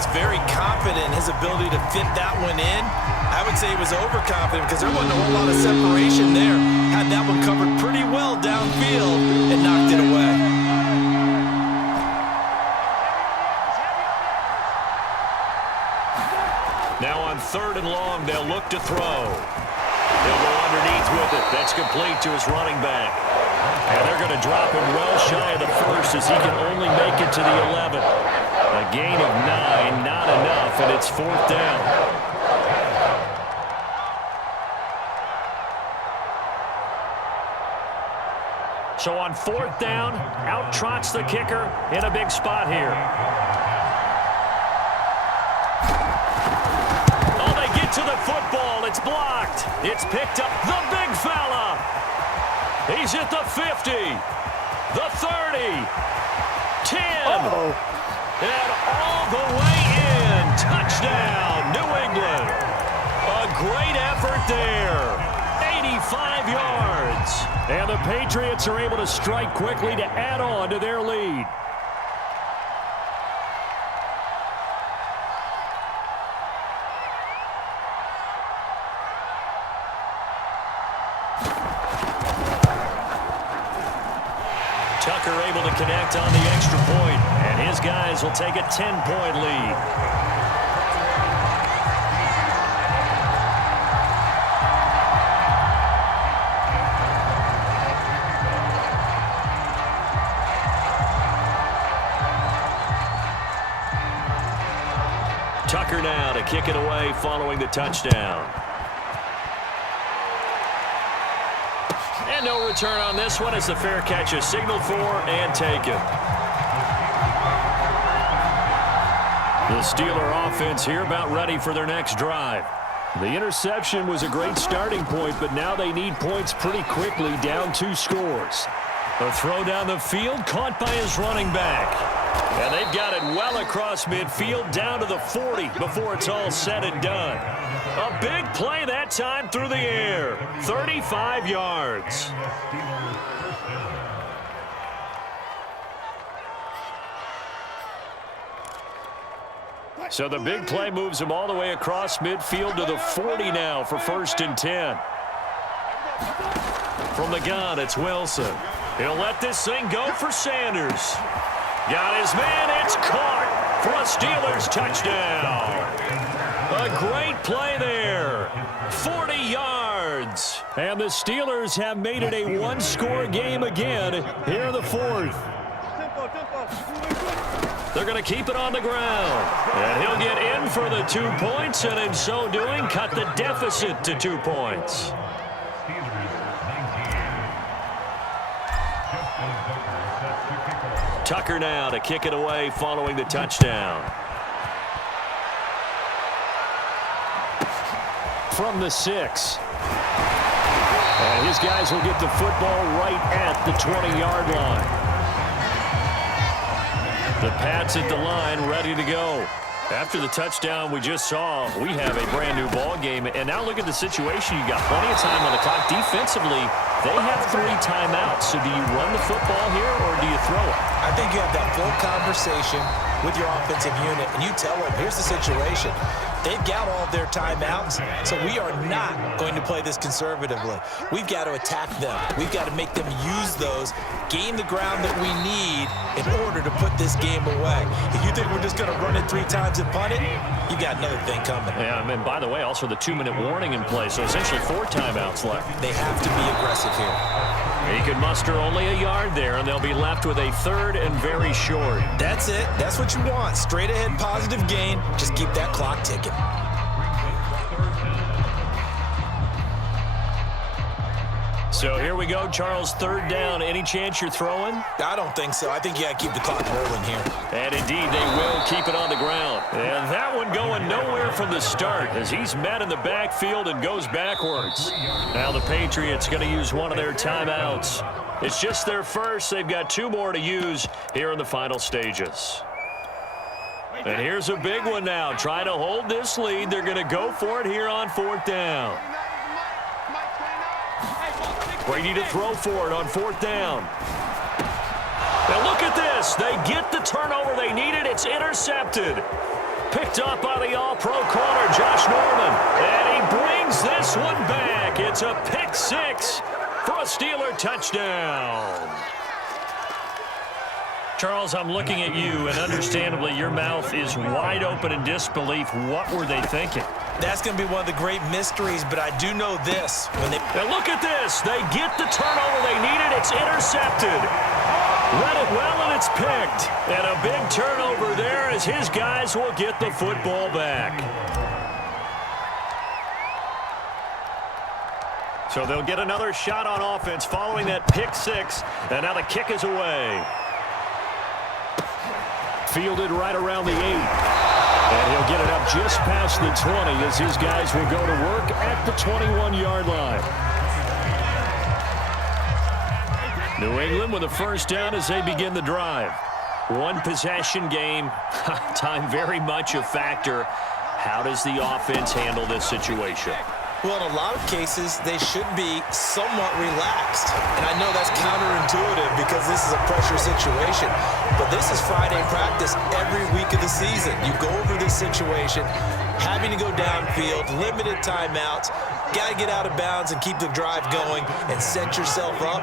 was very confident in his ability to fit that one in. I would say he was overconfident because there wasn't a whole lot of separation there. Had that one covered pretty well downfield and knocked it away. Now on 3rd and long, they'll look to throw. He'll go underneath with it. That's complete to his running back. And they're going to drop him well shy of the first as he can only make it to the 11. A gain of 9, not enough, and it's 4th down. So on 4th down, out trots the kicker in a big spot here. Oh, they get to the football. It's blocked. It's picked up. The big fella. He's at the 50, the 30, 10, and all the way in. Touchdown, New England. A great effort there. 85 yards. And the Patriots are able to strike quickly to add on to their lead. Tucker able to connect on the extra point, and his guys will take a 10-point lead. Tucker now to kick it away following the touchdown. And no return on this one as the fair catch is signaled for and taken. The Steeler offense here about ready for their next drive. The interception was a great starting point, but now they need points pretty quickly, down 2 scores. The throw down the field caught by his running back. And they've got it well across midfield down to the 40 before it's all said and done. A big play that time through the air. 35 yards. So the big play moves him all the way across midfield to the 40 now for 1st and 10. From the gun, it's Wilson. He'll let this thing go for Sanders. Got his man, it's caught for a Steelers touchdown. A great play there. 40 yards. And the Steelers have made it a 1-score game again here in the 4th. They're going to keep it on the ground. And he'll get in for the 2 points, and in so doing, cut the deficit to 2 points. Tucker now to kick it away following the touchdown. From the 6. And his guys will get the football right at the 20-yard line. The Pats at the line ready to go. After the touchdown we just saw, we have a brand-new ball game. And now look at the situation. You got plenty of time on the clock. Defensively, they have 3 timeouts. So do you run the football here or do you throw it? I think you have that full conversation with your offensive unit, and you tell them, here's the situation. They've got all of their timeouts, so we are not going to play this conservatively. We've got to attack them. We've got to make them use those, gain the ground that we need in order to put this game away. If you think we're just going to run it 3 times and punt it, you've got another thing coming. Yeah, and by the way, also the 2-minute warning in play, so essentially 4 timeouts left. They have to be aggressive here. He could muster only a yard there, and they'll be left with a 3rd and very short. That's it. That's what you want. Straight ahead, positive gain. Just keep that clock ticking. So here we go, Charles, 3rd down. Any chance you're throwing? I don't think so. I think you got to keep the clock rolling here. And indeed, they will keep it on the ground. And that one going nowhere from the start as he's met in the backfield and goes backwards. Now the Patriots going to use one of their timeouts. It's just their first. They've got 2 more to use here in the final stages. And here's a big one now. Trying to hold this lead. They're going to go for it here on 4th down. Brady to throw for it on 4th down. Now look at this. They get the turnover they needed. It's intercepted. Picked up by the all-pro corner, Josh Norman. And he brings this one back. It's a pick six for a Steeler touchdown. Charles, I'm looking at you, and understandably, your mouth is wide open in disbelief. What were they thinking? That's going to be one of the great mysteries, but I do know this. And look at this. They get the turnover they needed. It's intercepted. Read it well, and it's picked. And a big turnover there as his guys will get the football back. So they'll get another shot on offense following that pick six. And now the kick is away. Fielded right around the 8. And he'll get it up just past the 20 as his guys will go to work at the 21-yard line. New England with a first down as they begin the drive. One possession game. Time very much a factor. How does the offense handle this situation? Well, in a lot of cases, they should be somewhat relaxed. And I know that's counterintuitive because this is a pressure situation. But this is Friday practice every week of the season. You go over this situation, having to go downfield, limited timeouts, got to get out of bounds and keep the drive going and set yourself up.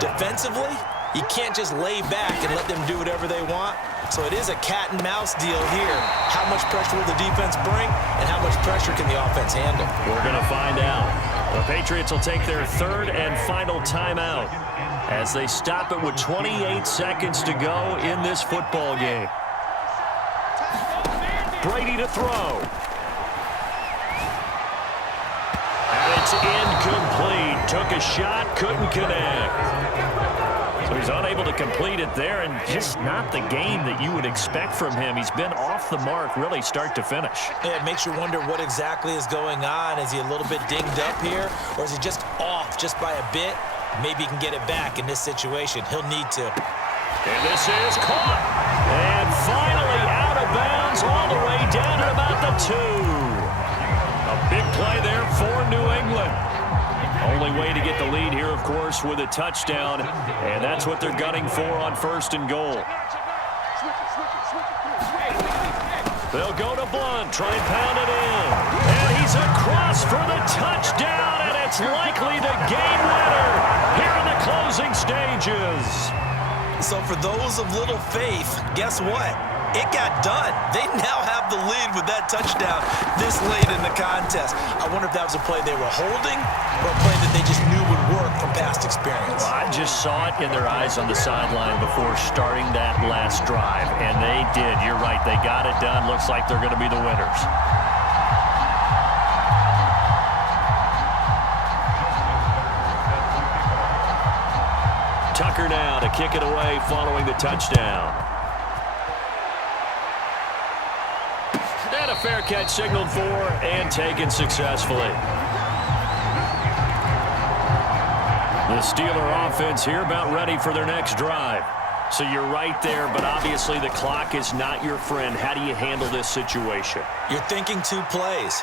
Defensively, you can't just lay back and let them do whatever they want. So it is a cat and mouse deal here. How much pressure will the defense bring and how much pressure can the offense handle? We're going to find out. The Patriots will take their third and final timeout as they stop it with 28 seconds to go in this football game. Brady to throw. And it's incomplete. Took a shot, couldn't connect. So he's unable to complete it there, and just not the game that you would expect from him. He's been off the mark really start to finish. Yeah, it makes you wonder what exactly is going on. Is he a little bit dinged up here, or is he just off just by a bit? Maybe he can get it back in this situation. He'll need to. And this is caught. And finally out of bounds all the way down at about the 2. A big play there for New England. Only way to get the lead here, of course, with a touchdown, and that's what they're gunning for on first and goal. They'll go to Blunt, try and pound it in, and he's across for the touchdown, and it's likely the game winner here in the closing stages. So for those of little faith, guess what? It got done. They now have the lead with that touchdown this late in the contest. I wonder if that was a play they were holding or a play that they just knew would work from past experience. Well, I just saw it in their eyes on the sideline before starting that last drive, and they did. You're right. They got it done. Looks like they're going to be the winners. Tucker now to kick it away following the touchdown. And a fair catch signaled for and taken successfully. The Steeler offense here about ready for their next drive. So you're right there, but obviously the clock is not your friend. How do you handle this situation? You're thinking 2 plays.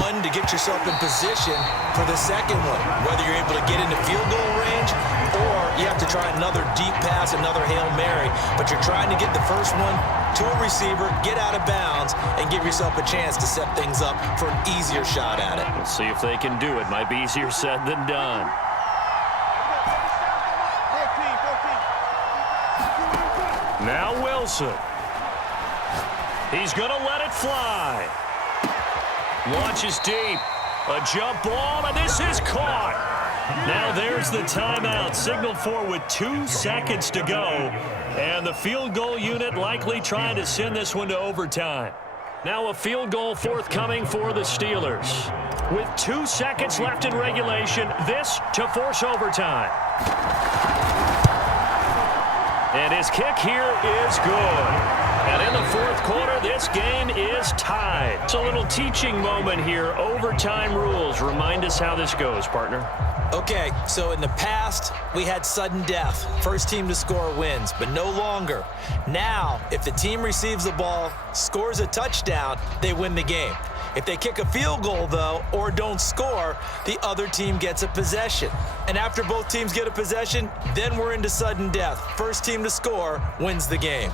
One, to get yourself in position for the second one, whether you're able to get into field goal range or you have to try another deep pass, another Hail Mary, but you're trying to get the first one to a receiver, get out of bounds, and give yourself a chance to set things up for an easier shot at it. We'll see if they can do it. Might be easier said than done. Now Wilson. He's going to let it fly. Launches deep. A jump ball, and this is caught. Now there's the timeout signaled for with 2 seconds to go. And the field goal unit likely trying to send this one to overtime. Now a field goal forthcoming for the Steelers. With 2 seconds left in regulation, this to force overtime. And his kick here is good. And in the fourth quarter, this game is tied. It's a little teaching moment here. Overtime rules. Remind us how this goes, partner. Okay, so in the past, we had sudden death. First team to score wins, but no longer. Now, if the team receives the ball, scores a touchdown, they win the game. If they kick a field goal, though, or don't score, the other team gets a possession. And after both teams get a possession, then we're into sudden death. First team to score wins the game.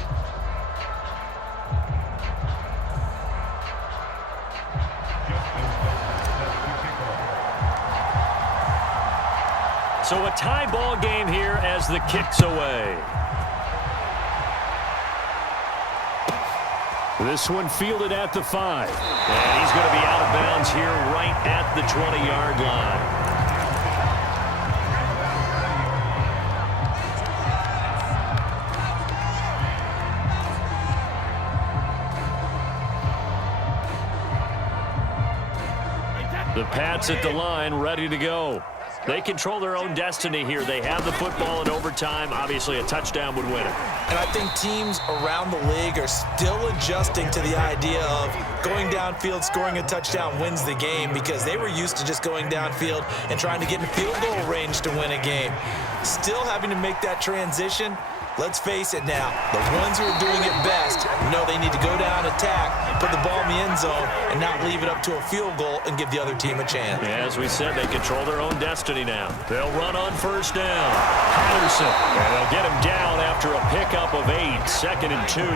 So a tie ball game here as the kick's away. This one fielded at the 5. And he's going to be out of bounds here right at the 20-yard line. The Pats at the line, ready to go. They control their own destiny here. They have the football in overtime. Obviously, a touchdown would win it. And I think teams around the league are still adjusting to the idea of going downfield, scoring a touchdown wins the game, because they were used to just going downfield and trying to get in field goal range to win a game. Still having to make that transition. Let's face it now, the ones who are doing it best know they need to go down, attack, put the ball in the end zone, and not leave it up to a field goal and give the other team a chance. As we said, they control their own destiny now. They'll run on first down. Patterson, and they'll get him down after a pickup of 8, 2nd and 2.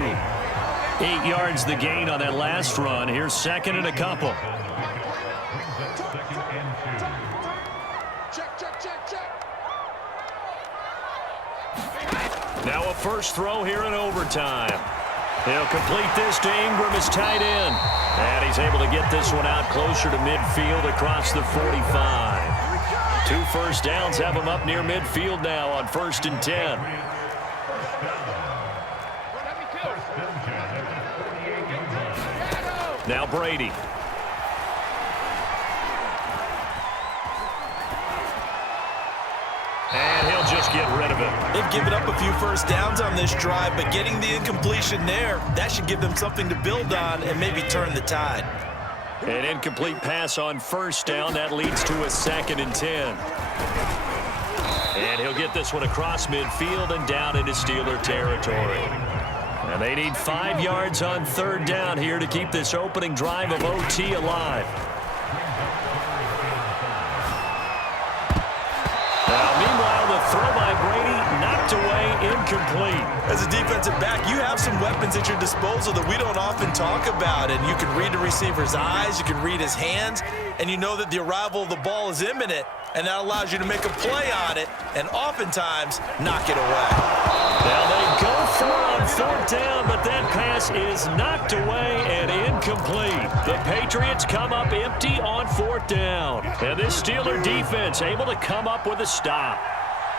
8 yards the gain on that last run. Here's 2nd and a couple. Now a first throw here in overtime. He'll complete this to Ingram, his tight end. And he's able to get this one out closer to midfield across the 45. 2 first downs have him up near midfield now on 1st and 10. Now Brady. And he'll just get rid of it. They've given up a few first downs on this drive, but getting the incompletion there, that should give them something to build on and maybe turn the tide. An incomplete pass on first down. That leads to a 2nd and 10. And he'll get this one across midfield and down into Steeler territory. And they need 5 yards on 3rd down here to keep this opening drive of OT alive. Now, meanwhile, the throw by Brady knocked away, incomplete. As a defensive back, you have some weapons at your disposal that we don't often talk about, and you can read the receiver's eyes, you can read his hands, and you know that the arrival of the ball is imminent, and that allows you to make a play on it and oftentimes knock it away. Now they go for it on 4th down, but that pass is knocked away and incomplete. The Patriots come up empty on 4th down. And this Steeler defense able to come up with a stop.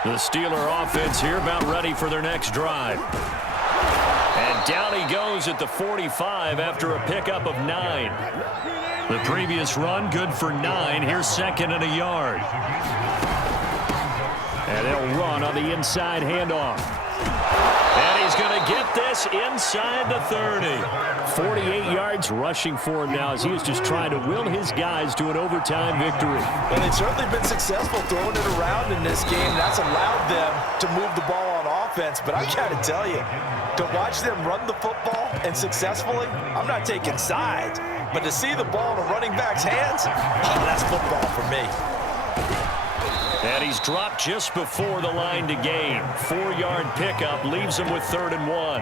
The Steeler offense here about ready for their next drive. And down he goes at the 45 after a pickup of 9. The previous run good for 9. Here's 2nd and a yard. And they'll run on the inside handoff. And he's going to get this inside the 30. 48 yards rushing for him now as he was just trying to will his guys to an overtime victory. And they've certainly been successful throwing it around in this game. That's allowed them to move the ball on offense. But I got to tell you, to watch them run the football and successfully, I'm not taking sides. But to see the ball in a running back's hands, oh, that's football for me. And he's dropped just before the line to gain. 4-yard pickup leaves him with 3rd and 1.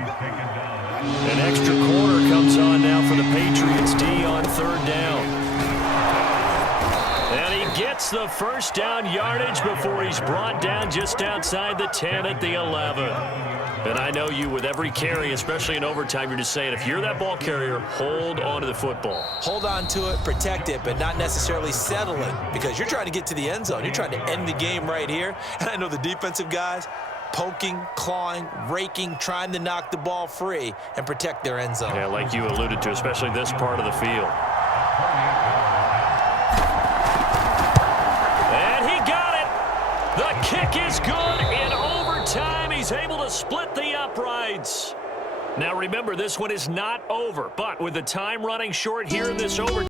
An extra quarter comes on now for the Patriots D on 3rd down. And he gets the first down yardage before he's brought down just outside the 10 at the 11. And I know you, with every carry, especially in overtime, you're just saying, if you're that ball carrier, hold on to the football. Hold on to it, protect it, but not necessarily settling, because you're trying to get to the end zone. You're trying to end the game right here. And I know the defensive guys poking, clawing, raking, trying to knock the ball free and protect their end zone. Yeah, like you alluded to, especially this part of the field. And he got it. The kick is good in overtime. He's able to split the uprights. Now remember, this one is not over, but with the time running short here in this overtime,